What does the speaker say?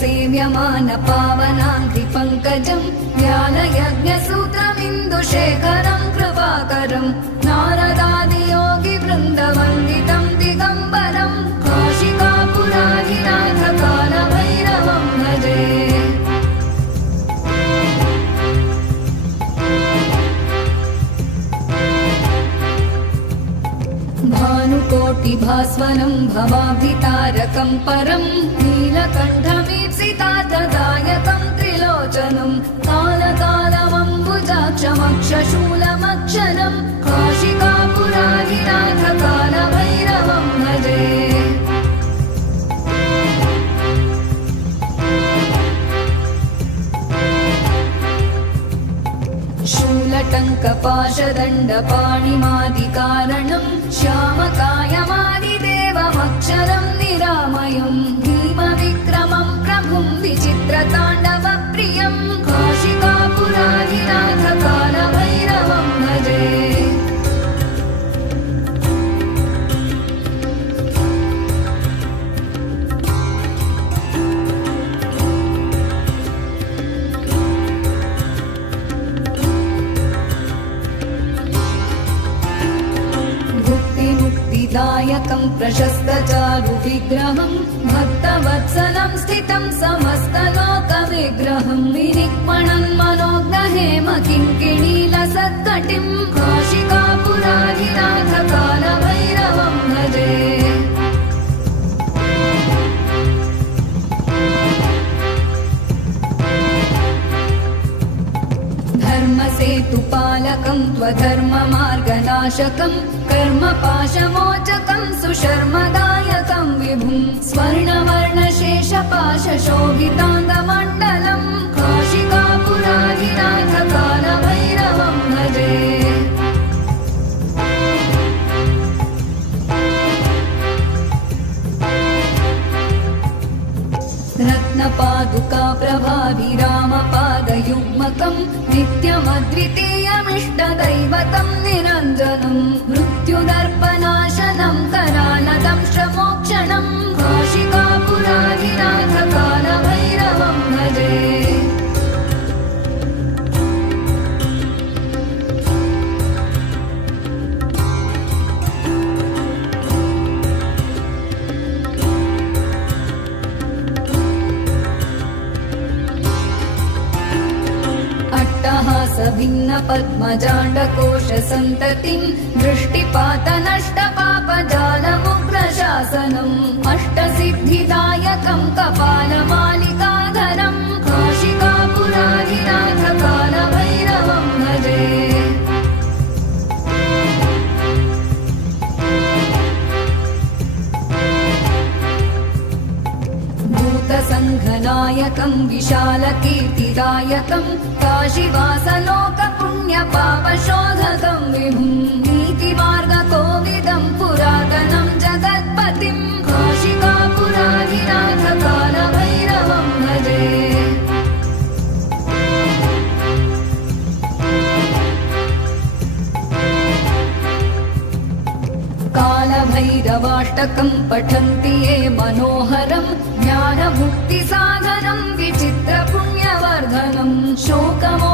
सेव्यमान पावनाङ्घ्रिपङ्कजं ज्ञानयज्ञसूत्रमिन्दुशेखरं कृपाकरं नारदादियोगिवृन्दवन्दितं दिगम्बरं काशिकापुराधिनाथ कालभैरवं भजे। भानुकोटिभास्वरं भवाभितारकं परं नीलकण्ठमीप्सितार्थदायकं त्रिलोचनं कालकालमम्बुजाक्षमक्षशूलमक्षरं काशिकापुराधिनाथ कालभैरवं भजे। शूलटङ्कपाशदण्डपाणिमादिकारणं श्यामकायमादिदेवमक्षरं निरामयं भीमविक्रमं प्रभुं विचित्रताण्डवप्रियं काशिकापुराधिनाथ कालभैरवं भजे। दायकं प्रशस्तचारुविग्रहं भक्तवत्सलं स्थितं समस्तलोकविग्रहं विनिक्मणं मनोज्ञहेम किङ्किणीलसत्कटिं काशिकापुराधिनाथ कालभैरवं भजे। धर्मसेतुपालकं त्वधर्ममार्गनाशकं कर्मपाशमोचकं सुशर्मदायकं विभुं स्वर्णवर्णशेषपाशशोभिताङ्गमण्डलं काशिकापुराधिनाथ कालभैरवं भजे। रत्नपादुकाप्रभाभिरामपादयुग्मकं नित्यमद्वितीयमिष्टदैवतं निरञ्जनं मृत्युदर्पनाशनं करालदं श्रमोक्षणं काशिकापुराधिनाथ कालभैरवं भजे। भिन्न पद्मजाण्डकोशसन्ततिं दृष्टिपातनष्टपापजालमुग्रशासनम् अष्टसिद्धिदायकं कपालमालिकाधरं काशिकापुराधिनाथ कालभैरवं भजे। भूतसङ्घनायकं विशालकीर्तिदायकं काशीवासलोकपुण्यपापशोधकं विभुं नीतिमार्गकोविदं पुरातनं जगत्पतिं काशिकापुराधिनाथ कालभैरवं भजे। कालभैरवाष्टकं पठन्ति ये मनोहरं ज्ञानमुक्तिसाधनं विचित्रपुण्यवर्धनं शोकमो